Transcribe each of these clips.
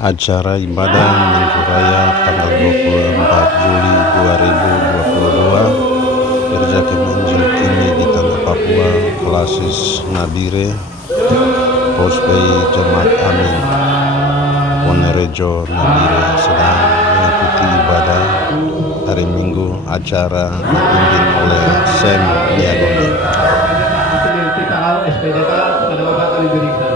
Acara ibadah Minggu Raya tanggal 24 Juli 2022 Gereja Kemanjil Kimi di Tanah Papua, Klasis Nabire, Pospei Jemaat Amin, Wonorejo Nabire sedang mengikuti ibadah hari Minggu. Acara dipimpin oleh Sam Niagoni. Kita SPDK pada Bapak kami berikan.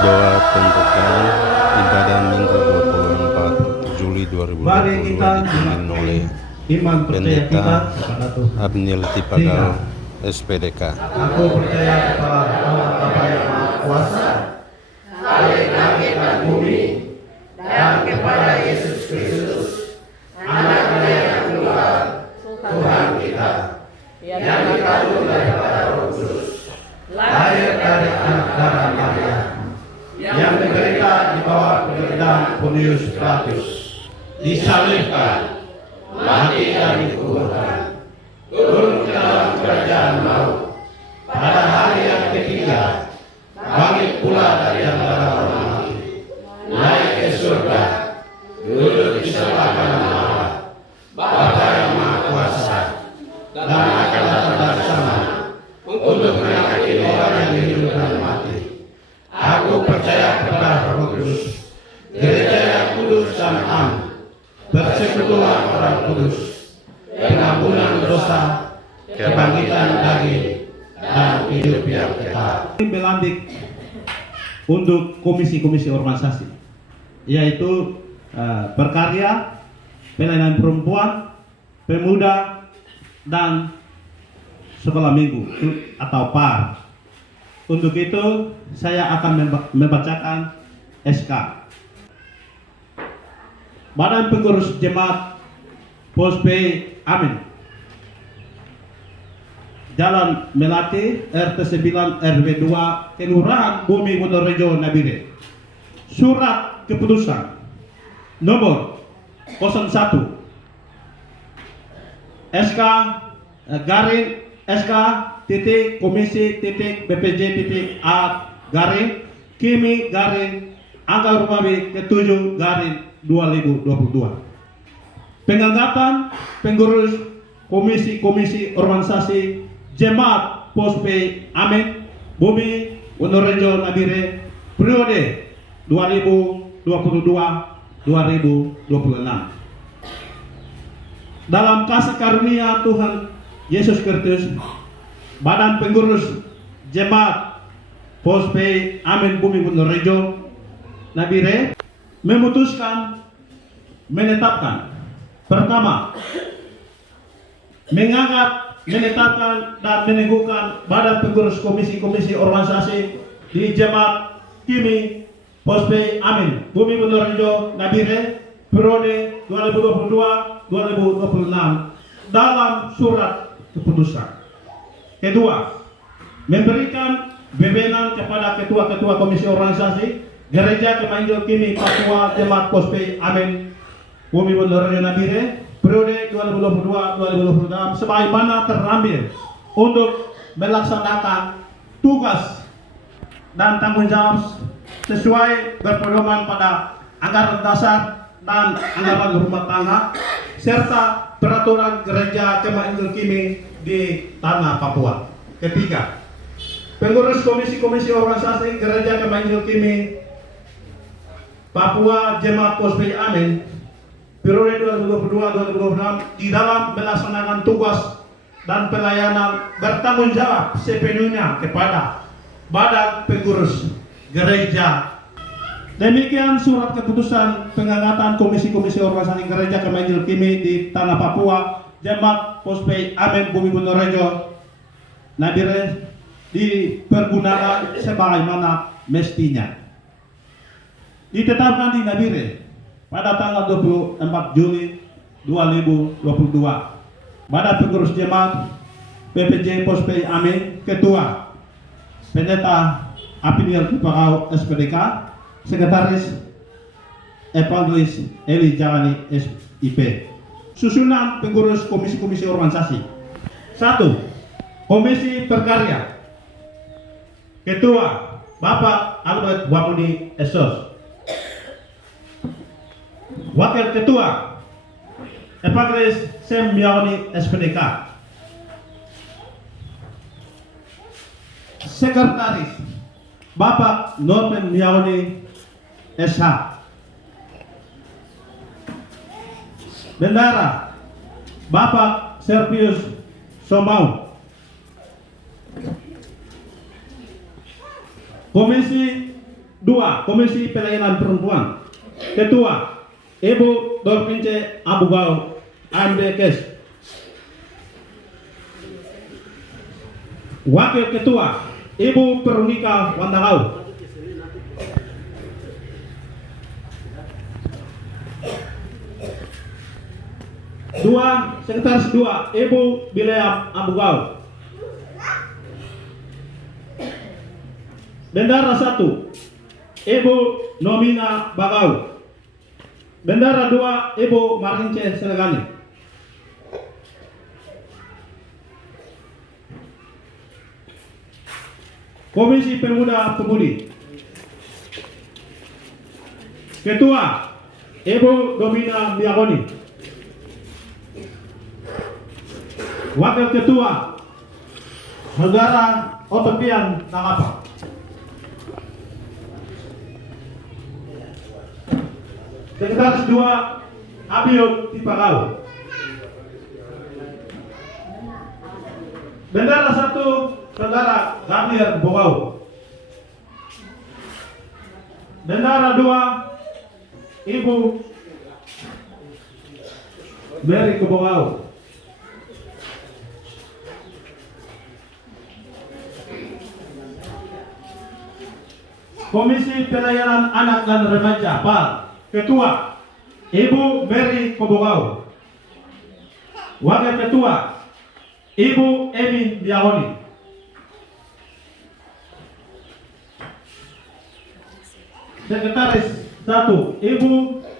Doa pembukaan ibadah Minggu 24 Juli 2022 dipimpin oleh Pendeta Abnil Tipagal, SPDK. Aku percaya kepada Allah Bapa yang Maha Kuasa, Khalik langit dan bumi, dan kepada Yesus Kristus, Anak-Nya yang kedua, Tuhan kita, yang dikandung daripada Roh Kudus, lahir dari anak darah Maria, yang menderita di bawah penderitaan Pontius Pilatus, disalibkan, mati dan dikuburkan, turun ke dalam kerajaan maut, pada hari yang ketiga bangkit pula dari antara orang mati, naik ke surga, duduk di sebelah kanan Allah, Bapa yang Maha Kuasa, dan akan datang dari sana untuk menghakimi orang yang hidup dan mati. Aku percaya kepada Roh Kudus, Gereja yang kudus dan am, persekutuan orang kudus, pengampunan dosa, kebangkitan daging, dan hidup yang kekal. Melantik untuk komisi-komisi organisasi, yaitu berkarya, pelayanan perempuan, pemuda, dan sekolah minggu atau PAR. Untuk itu saya akan membacakan SK. Badan Pengurus Jemaat Pospei Amin, Jalan Melati, RT 9 RW 2, Kelurahan Bumi Wonorejo Nabire. Surat keputusan nomor 01 SK garing SK titik komisi titik BPJ titik A garing Kimi garing angka Rumawi ke-7 garing 2022. Pengangkatan pengurus komisi-komisi organisasi Jemaat Pospei Amin Bumi Wonorejo Nabire periode 2022-2026. Dalam kasih karunia Tuhan Yesus Kristus, Badan Pengurus Jemaat Pospei Amin Bumi Wonorejo Nabire memutuskan menetapkan, pertama, mengangkat, menetapkan dan meneguhkan Badan Pengurus komisi-komisi organisasi di Jemaat Kimi Pospei Amin Bumi Wonorejo Nabire periode 2022-2026 dalam surat keputusan. Kedua, memberikan wewenang kepada ketua-ketua komisi organisasi Gereja Kemanjil Kimi Papua Jemaat Pospei Amin Bumi Wonorejo Nabire periode 2022-2026 sebagaimana terambil untuk melaksanakan tugas dan tanggung jawab sesuai berpedoman pada anggaran dasar dan anggaran rumah tangga serta peraturan Gereja Kemanjil Kimi di Tanah Papua. Ketiga, pengurus komisi-komisi organisasi Gereja Kemanjil Kimi Papua Jemaat Pospei Amin periode 2022-2026 di dalam melaksanakan tugas dan pelayanan bertanggung jawab sepenuhnya kepada Badan Pengurus Gereja. Demikian surat keputusan pengangkatan komisi-komisi organisasi Gereja Kemanjil Kimi di Tanah Papua Jemaat Pospei Amin Bumi Wonorejo Nabire dipergunakan sebagaimana mestinya. Ditetapkan di Nabire pada tanggal 24 Juli 2022. Badan Pengurus Jemaat PPJ Pospei Amin, Ketua Pendeta Abnil Tipagal, SPDK, Sekretaris Evangelis Eli Jalani, SIP. susunan pengurus komisi-komisi organisasi. 1. Komisi Berkarya. Ketua Bapak Albert Wamudi Esos. Wakil Ketua Evangelis Sem Miaoni SPDK. Sekretaris Bapak Norman Miaoni SH. Bendara Bapak Servius Somau. Komisi 2, Komisi Pelayanan Perempuan. Ketua Ibu Dorpince Abugau AMDKes. Wakil Ketua Ibu Perunika Wandagau. Sekretaris 2 Ibu Bileam Abugau. Bendara 1 Ibu Nomina Bagau. Bendara 2 Ibu Marince Selegani. Komisi Pemuda Pemudi. Ketua Ibu Domina Biagoni. Wakil Ketua Saudara Otopian Nangapa. Sekretaris 2 Abiot Tipakau. Bendara 1 Saudara Gabriel Bogau. Bendara 2 Ibu Mary Kebogau. Komisi Pelayanan Anak dan Remaja PAR. Ketua Ibu Mary Kebogau. Wakil Ketua Ibu Emi Biagoni. Sekretaris 1 Ibu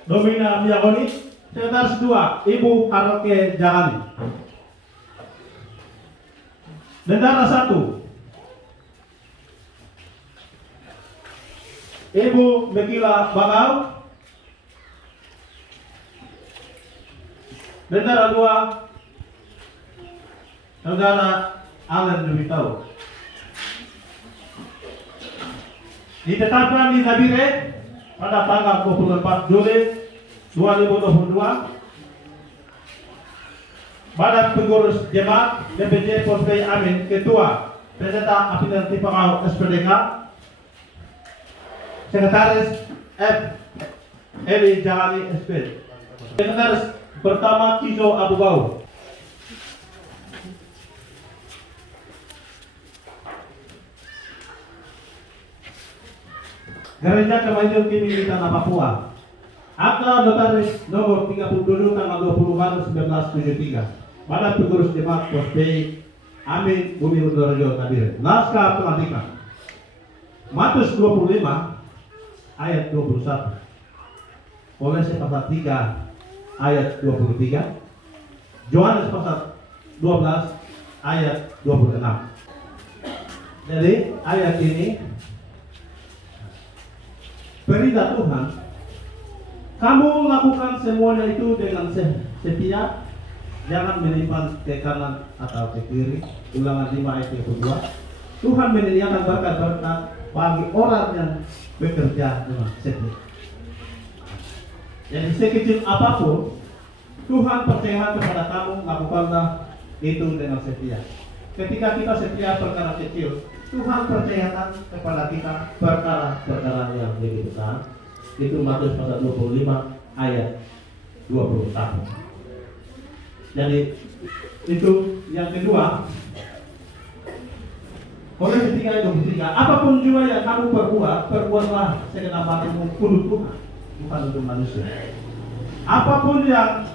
Domina Biagoni. Sekretaris 2 Ibu Haroke Jahani. Bendara 1 Ibu Mekila Bagau. Bendara 2 Saudara Alan Dewitau. Ditetapkan di Nabire pada tanggal 24 Juli 2022. Badan Pengurus Jemaat DPJ Pospei Amin. Ketua Pendeta Apidan Tipakau SPDK. Sekretaris F. Eli Jahani SP. Sekretaris pertama Ciso Abugau. Gereja Kemajuan Kini di Tanah Papua. Akta Notaris nomor 37 tanggal 20 Maret 1973. Badan Pengurus Jemaat Pospei Amin Bumi Undorejo Tabir. Naskah pelantikan. Matius 25 ayat 21. Kolose pasal 3 ayat 23. Yohanes pasal 12 ayat 26. Jadi ayat ini perintah Tuhan, kamu lakukan semuanya itu dengan setia, jangan menyimpan ke kanan atau ke kiri. Ulangan 5 ayat 22. Tuhan menyediakan berkat-berkat bagi orang yang bekerja dengan setia. Jadi sekecil apapun, Tuhan percayakan kepada kamu, lakukanlah itu dengan setia. Ketika kita setia perkara kecil, Tuhan percayakan kepada kita perkara-perkara yang lebih besar. Itu Matius pasal 25 ayat 21. Jadi itu yang kedua. Kolose 3 ayat 23. Apapun juga yang kamu perbuatlah segenap hatimu untuk Tuhan, bukan untuk manusia. Apapun yang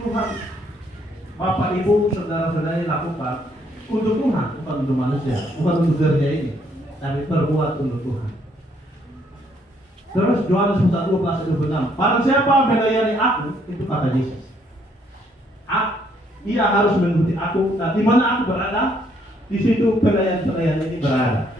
Tuhan, Bapak, Ibu, saudara-saudari lakukan untuk Tuhan, bukan untuk manusia, bukan untuk gereja ini, tapi perbuat untuk Tuhan. Terus Yohanes 1:12-26. Barang siapa melayani aku, itu kata Yesus. Ia harus mengikuti aku. Nah, di mana aku berada, di situ pelayan-pelayan ini berada.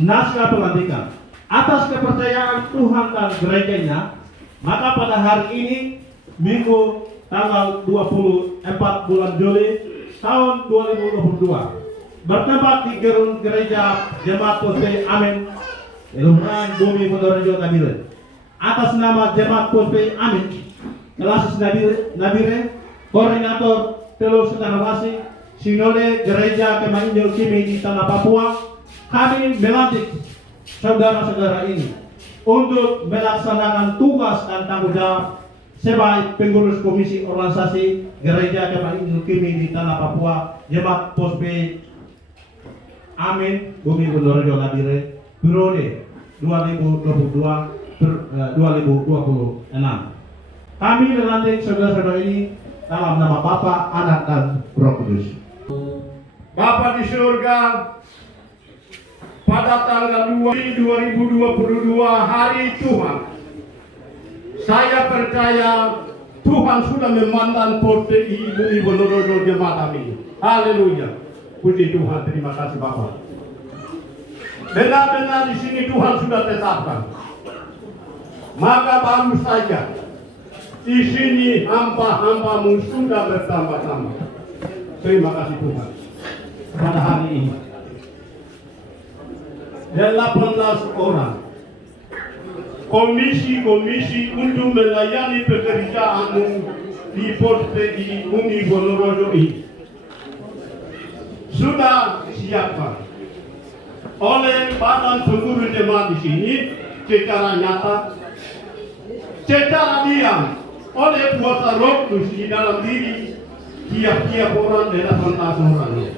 Naskah pelantikan. Atas kepercayaan Tuhan dan gerejanya, maka pada hari ini, Minggu tanggal 24 bulan Juli tahun 2022, bertempat di gedung gereja Jemaat Pospe Amin, Kelurahan Bumi Ponorogo Nabire. Atas nama Jemaat Pospe Amin, Kelasis Nabire, Koordinator Telur Setanawasi, Sinode Gereja Kemanjol Kimi di Tanah Papua, kami melantik saudara-saudara ini untuk melaksanakan tugas dan tanggung jawab sebagai pengurus Komisi Organisasi Gereja Kemanjol Kimi di Tanah Papua, Jemaat Pospe Amin, Bumi Ponorogo Nabire, periode 2022-2026. Kami melantik saudara-saudara ini dalam nama Bapa, Anak, dan Roh Kudus. Bapa di surga, pada tanggal 2 2022 hari Tuhan, saya percaya Tuhan sudah memandang POSPI Bumi Ponorogo Jemaat Amin. Haleluya. Puji Tuhan, terima kasih Bapak. Benar-benar di sini Tuhan sudah tetapkan. Maka baru saja di sini hamba-hambamu sudah bertambah-tambah. Terima kasih Tuhan. Pada hari ini 18 orang komisi-komisi untuk melayani pekerjaanmu di POSPI Bumi Ponorogo ini sudah disiapkan oleh Badan Pengurus Jemaat di sini secara nyata, secara diam oleh kuasa Roh Kudus di dalam diri tiap-tiap orang dari 18 orang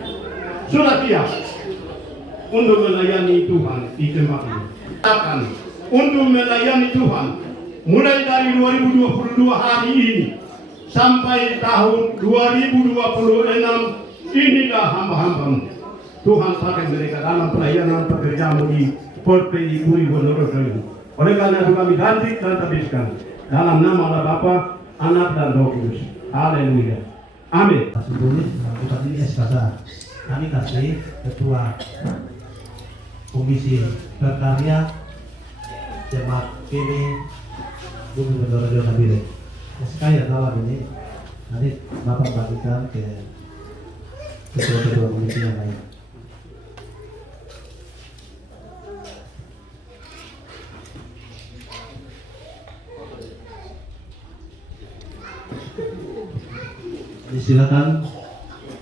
sudah siap untuk melayani Tuhan di tempat ini. Akan untuk melayani Tuhan mulai dari 2022 hari ini sampai tahun 2026. Inilah hamba-hambamu. Tuhan pakai mereka dalam pelayanan pekerjaanmu di POSPI Bumi Ponorogo ini. Oleh karena itu kami lantik dan tabiskan dalam nama Allah Bapa, Anak, dan Roh Kudus. Haleluya. Amin. Sebelumnya kita ini SKK. Kami kasih Ketua Komisi Berkarya Jemaat Kimi Bumi Ponorogo Nabire. SKK dalam ini nanti Bapak bagikan ke ketua-ketua komisi yang lain. Silakan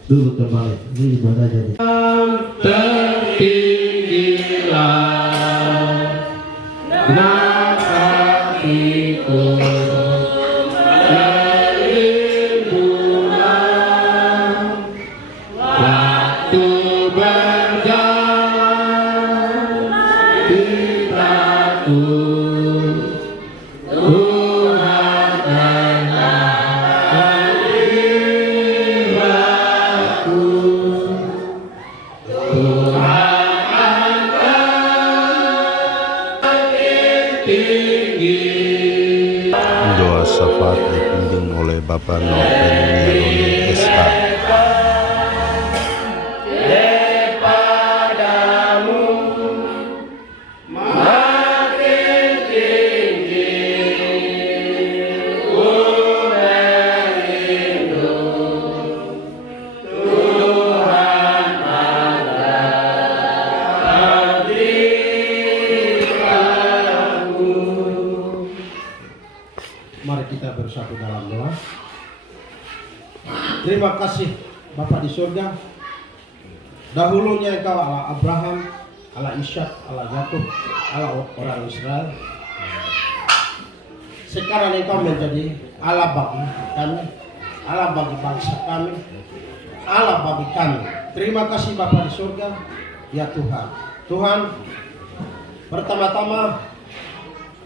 duduk kembali. Ini dibuat aja nih. Tertinggilah nafasiku. Doa syafaat dipimpin oleh Bapak Noven Niaroni SH. Mari kita bersatu dalam doa. Terima kasih Bapa di surga. Dahulunya Engkau Allah Abraham, Allah Ishak, Allah Yakub, Allah orang Israel. Sekarang Engkau menjadi Allah bagi kami, Allah bagi bangsa kami, Allah bagi kami. Terima kasih Bapa di surga, ya Tuhan. Tuhan, pertama-tama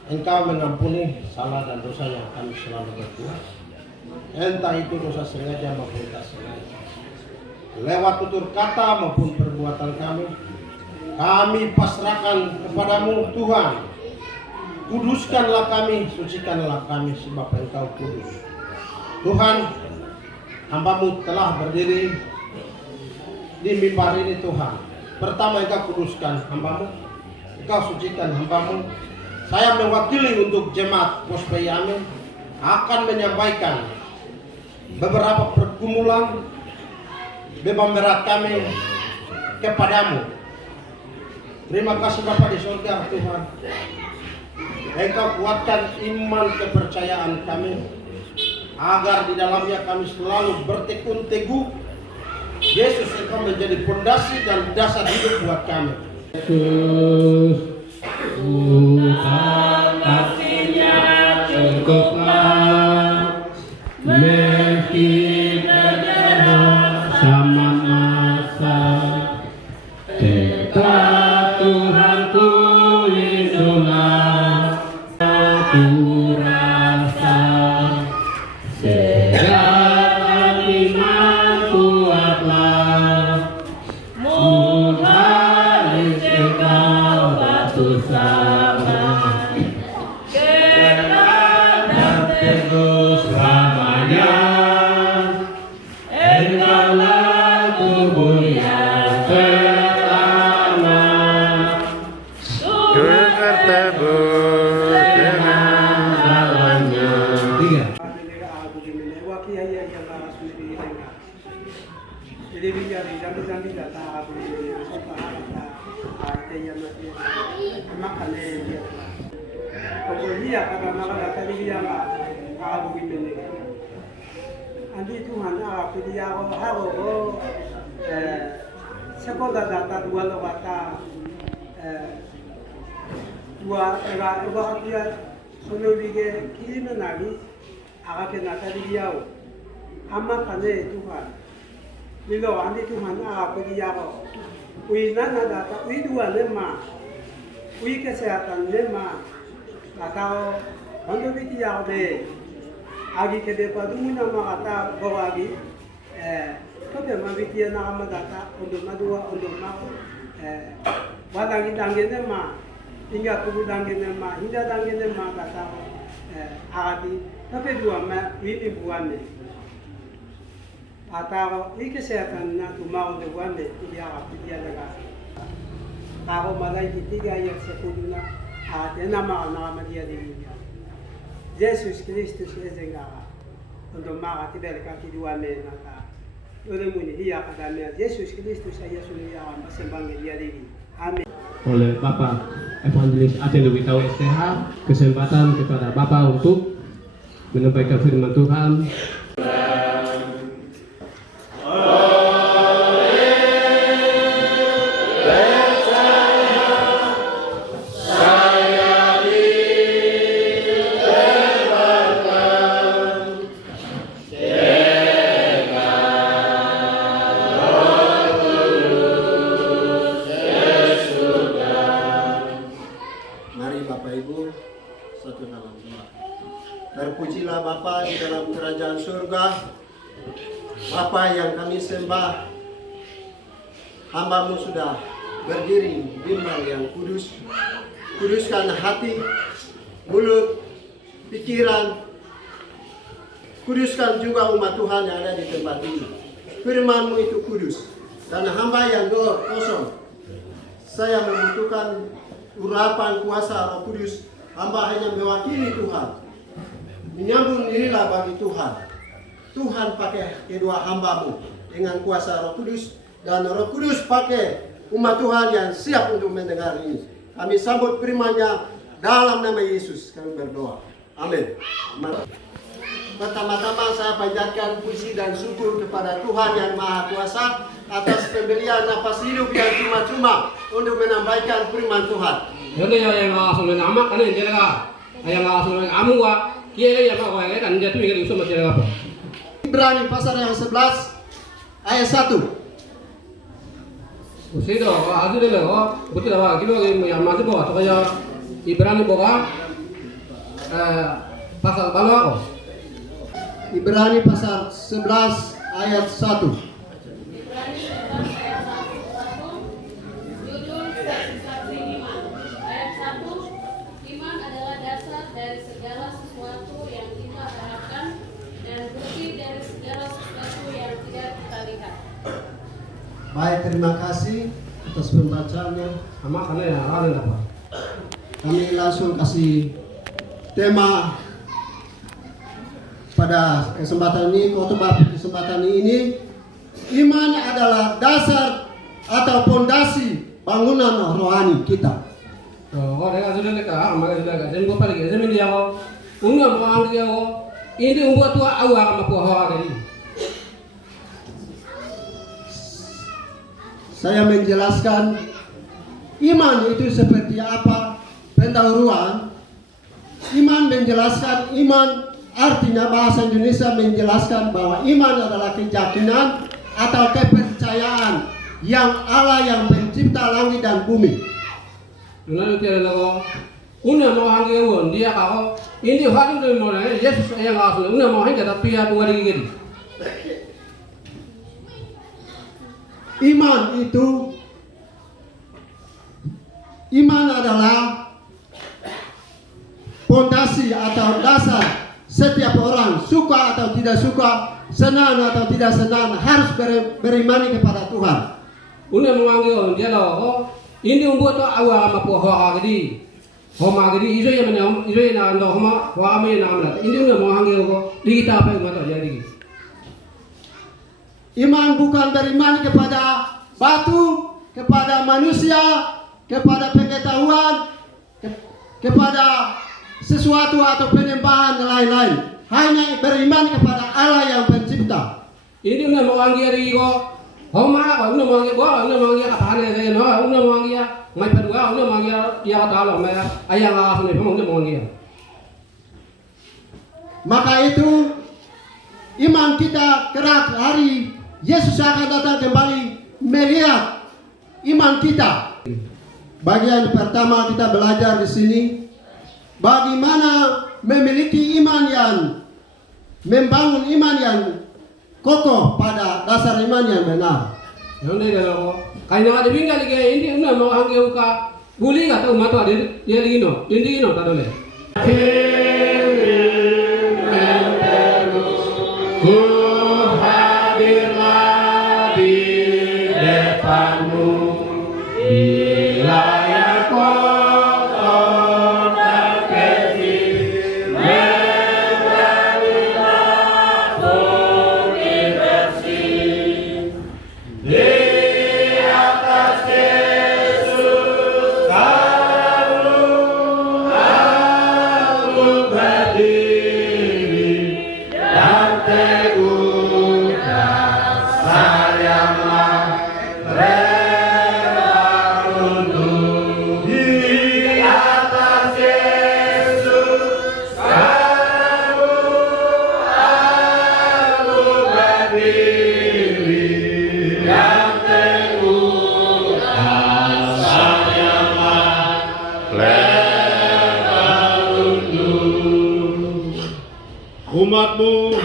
Engkau mengampuni salah dan dosa yang kami selalu berbuat. Entah itu dosa sengaja maupun tak sengaja. Lewat tutur kata maupun perbuatan kami pasrahkan kepadamu Tuhan. Kuduskanlah kami, sucikanlah kami sebab Engkau kudus. Tuhan, hamba-Mu telah berdiri di mimbar ini Tuhan. Pertama Engkau kuduskan hamba-Mu, Engkau sucikan hamba-Mu. Saya mewakili untuk jemaat Pospei Amin akan menyampaikan beberapa pergumulan beban berat kami kepadamu. Terima kasih Bapa di surga Tuhan. Engkau kuatkan iman kepercayaan kami agar di dalamnya kami selalu bertekun teguh. Yesus Engkau menjadi fondasi dan dasar hidup buat kami. Yesus, bukan kasihnya cukuplah, meski terjadi sama masa. Tetap Tuhanku lindunglah, ku rasa segala iman kuatlah, mulai engkau batu sama, kekal dan terus lamanya. Engkaulah tubuh yang pertama, Tebus dengan jalannya. Andi Tuhan aku dia haro sekolah data dua lobata dua era dia sono bige kini nagi aga ke nata dia amma kane Tuhan lilo andi Tuhan aku dia ui nana data ui dua lema ui kesehatan lema atau untuk dia de agi ke depan dulu nama kata bawa agi, tapi mabitia nama data untuk madua untuk mau, wadangi danggenya mah, hingga kubu danggenya mah, hingga danggenya mah kata agi, tapi dua mah ini buannya, atau ini kesehatan nak mau buannya dia lega, kalau malai ketiga yang sepuluhnya, ada nama dia di Yesus Kristus ezengaga untuk maka tidak kaki dua menata. Oleh muni dia katanya Yesus Kristus saya sudah yang sembang dia lagi. Amin. Oleh Bapak Evangelis Aceh Lubitau STH, kesempatan kepada Bapak untuk menyampaikan firman Tuhan. Terpujilah Bapa di dalam kerajaan surga. Bapa yang kami sembah, hamba-Mu sudah berdiri di bimbang yang kudus. Kuduskan hati, mulut, pikiran. Kuduskan juga umat Tuhan yang ada di tempat ini. Firman-Mu itu kudus. Dan hamba yang kosong, saya membutuhkan urapan kuasa Roh Kudus. Hamba hanya mewakili Tuhan. Menyambung dirilah bagi Tuhan. Tuhan pakai kedua hamba-Mu dengan kuasa Roh Kudus, dan Roh Kudus pakai umat Tuhan yang siap untuk mendengar ini. Kami sambut firman-Nya dalam nama Yesus kami berdoa. Amin. Pertama-tama saya panjatkan puji dan syukur kepada Tuhan yang Maha Kuasa atas pemberian nafas hidup yang cuma-cuma untuk menyampaikan firman Tuhan. Jadi yang langsung nama kan yang jaga, yang langsung amu wa, kia yang apa yang kan dia tu yang usah macam apa. Ibrani pasal yang 11 ayat 1. Usido, azu deh lo, betul apa? Kilo yang masih bawa, tu kaya Ibrani bawa pasal berapa? Ibrani pasal 11 ayat 1. Judul saksi iman. Ayat 1, iman adalah Baik, terima kasih atas pembacaannya. Ama kana ya ada apa? Kami langsung kasih tema pada kesempatan ini, khotbah kesempatan ini. Iman adalah dasar atau fondasi bangunan rohani kita. Oh, ada sudah leka, ama sudah leka. Jadi gua lagi, jadi dia ko, unga mo ang dia ko, ini umbuat tua awak sama pohon tadi. Saya menjelaskan iman itu seperti apa pendahuluan. Iman menjelaskan iman artinya bahasa Indonesia menjelaskan bahwa iman adalah keyakinan atau kepercayaan yang Allah yang pencipta langit dan bumi. Lalu dia lalu, una mau hangi awon dia kau, ini hari itu mau nanya, Yesus yang asal, una mau hangi tapi ya dua lagi gini. Iman adalah fondasi atau dasar setiap orang, suka atau tidak suka, senang atau tidak senang, harus beriman kepada Tuhan. Una mau hangi awon dia lalu, ini umbuat tua awak sama pohon tadi. Homa gadi iso yang mana iso yang anda homa wame yang namlat. Ini una mau hangi awon, di kita apa yang mata jadi. Iman bukan beriman kepada batu, kepada manusia, kepada pengetahuan, kepada sesuatu atau penyembahan dan lain-lain. Hanya beriman kepada Allah yang pencipta. Ini una mau hangi hari ko, homa ko una mau hangi ko, una mau hangi apa hanya saya no, una mau hangi mai padua, una mau hangi dia kata Allah mai ayang Allah ni, una mau hangi. Maka itu iman kita kerak hari Yesus akan datang kembali melihat iman kita. Bagian pertama kita belajar di sini bagaimana memiliki iman yang membangun iman yang kokoh pada dasar iman yang benar. Yang ini adalah kaya ada bingkai lagi ini una mau hangi uka buli kata umat ada dia lagi no, ini no tak boleh. Umatmu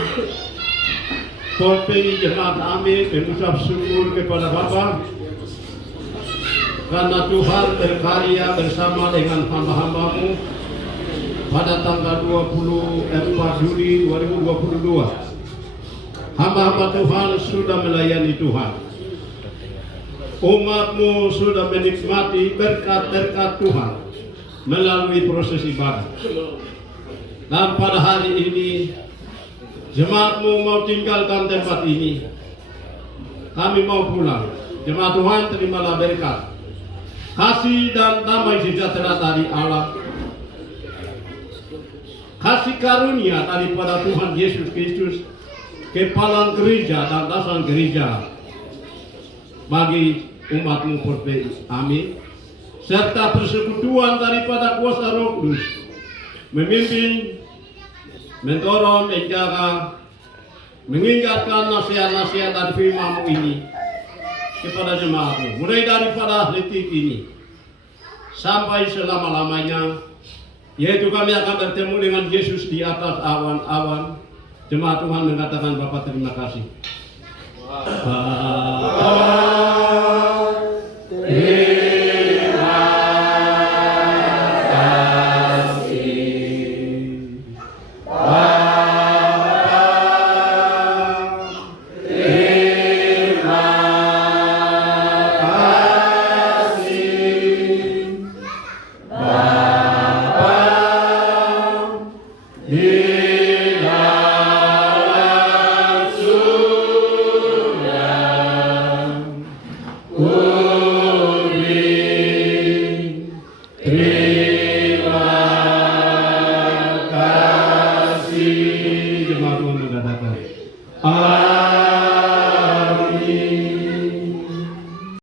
Polpeni Jemaat Amin mengucap syukur kepada Bapa karena Tuhan berkarya bersama dengan hamba-hambamu pada tanggal 24 Juli 2022. Hamba-hamba Tuhan sudah melayani Tuhan. Umatmu sudah menikmati berkat-berkat Tuhan melalui proses ibadah. Dan pada hari ini jemaatmu mau tinggalkan tempat ini. Kami mau pulang. Jemaat Tuhan, terimalah berkat, kasih dan damai sejahtera dari Allah, kasih karunia daripada Tuhan Yesus Kristus, kepala gereja dan dasar gereja bagi umatmu Polpeni. Amin. Serta persekutuan daripada kuasa Roh Kudus memimpin, mendorong, menjaga, mengingatkan nasihat-nasihat dari firman-Mu ini kepada jemaatmu, mulai daripada detik ini sampai selama-lamanya, yaitu kami akan bertemu dengan Yesus di atas awan-awan. Jemaat Tuhan mengatakan Bapa terima kasih.